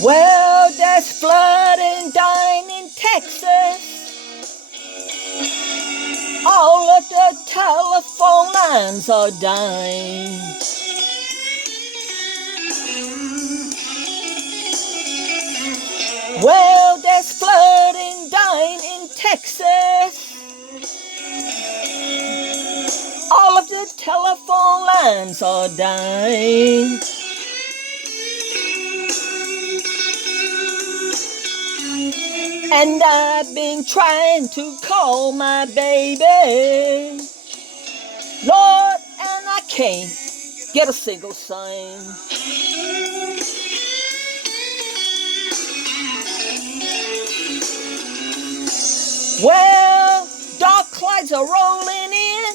Well, there's flooding down in Texas. All of the telephone lines are down. Well, there's flooding down in Texas. All of the telephone lines are down. And I've been trying to call my baby, Lord, and I can't get a single sign. Well, dark clouds are rolling in.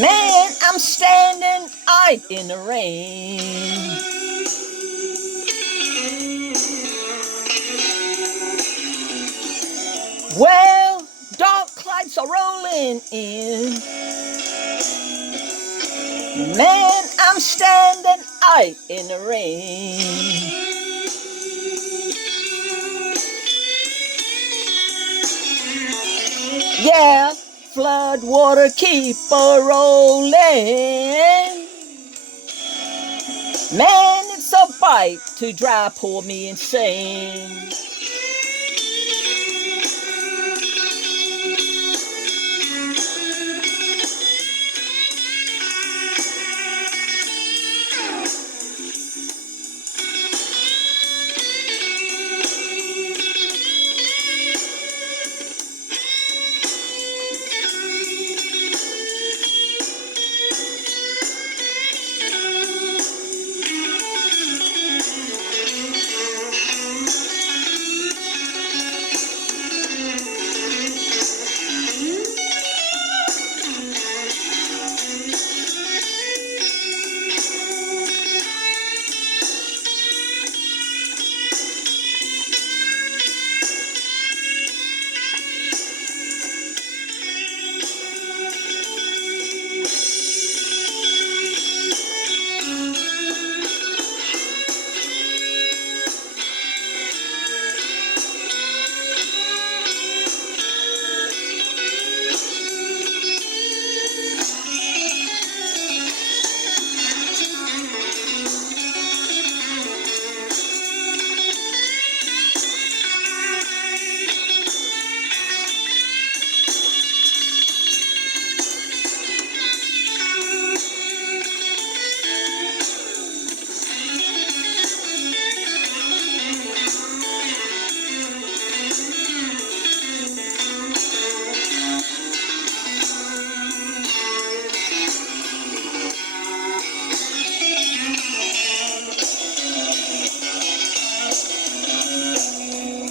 Man, I'm standing out in the rain. Well, dark clouds are rolling in. Man, I'm standing out in the rain. Yeah, flood water keep a rolling. Man, it's a bite to drive poor me insane.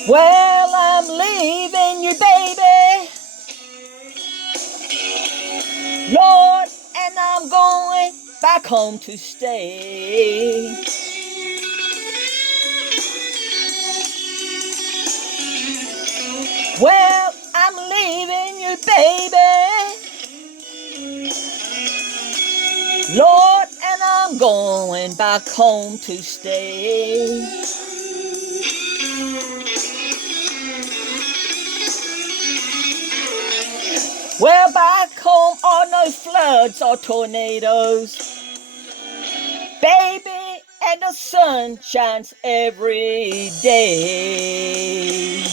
Well, I'm leaving you, baby, Lord, and I'm going back home to stay. Well, I'm leaving you, baby, Lord, and I'm going back home to stay. Well, back home are no floods or tornadoes, baby, and the sun shines every day.